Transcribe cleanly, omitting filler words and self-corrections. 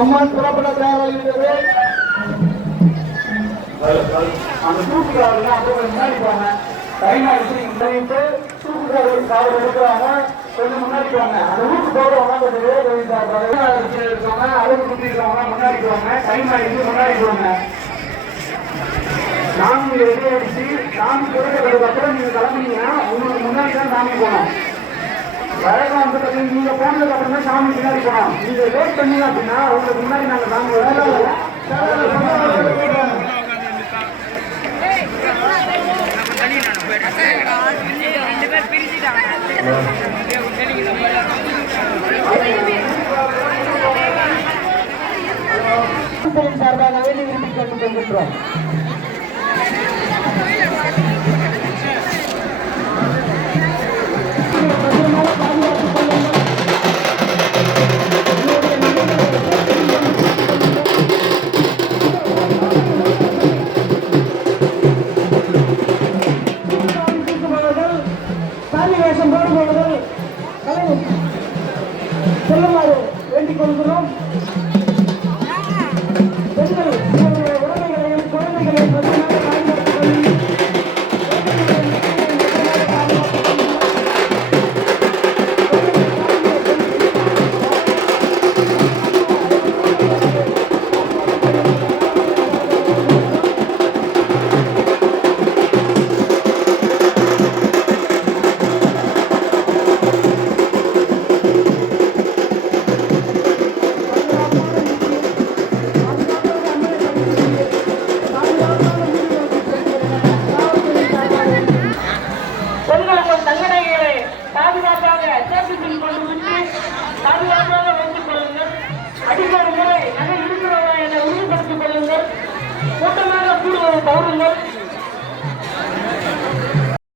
அம்மன் புறப்பட தயாராகிறது. அந்த தூக்குக்காரங்க அப்படியே முன்னாடி போங்க. டைம் ஆயிடுச்சு. தூக்குக்காரர்கள் காவல் எடுக்கிறாங்க. கொஞ்சம் முன்னாடி போங்க. அந்த ஊருக்கு போடுறவங்க கொஞ்சம் இருக்காங்க. அளவு குத்திருக்கவங்க முன்னாடி போங்க. டைம் ஆயிடுச்சு. முன்னாடி போங்க. சாமி ரெடி ஆயிடுச்சு. சாமி கொடுக்கறதுக்கு அப்புறம் நீங்க கிளம்புனீங்கன்னா உங்களுக்கு முன்னாடி தான் சாமி போகணும். வழக்கம் வந்து பார்த்தீங்கன்னா நீங்க போனதுக்கு அப்புறம் தான் சாமி பின்னாடி போனோம். நீங்க லேட் பண்ணீங்க அப்படின்னா உங்களுக்கு முன்னாடி நாங்க சாமி சார்பாக வேண்டி விரும்பி கேட்டுக்கொள்கின்றோம். செல்லுமாறு வேண்டிக் கொள்கிறோம். பெண்கள் உடமைகளையும் குழந்தைகளையும் பாதுகாப்பாக சேர்த்து கொண்டு விட்டு பாதுகாப்பாக வைத்துக் கொள்ளுங்கள். அடிக்கடி முறை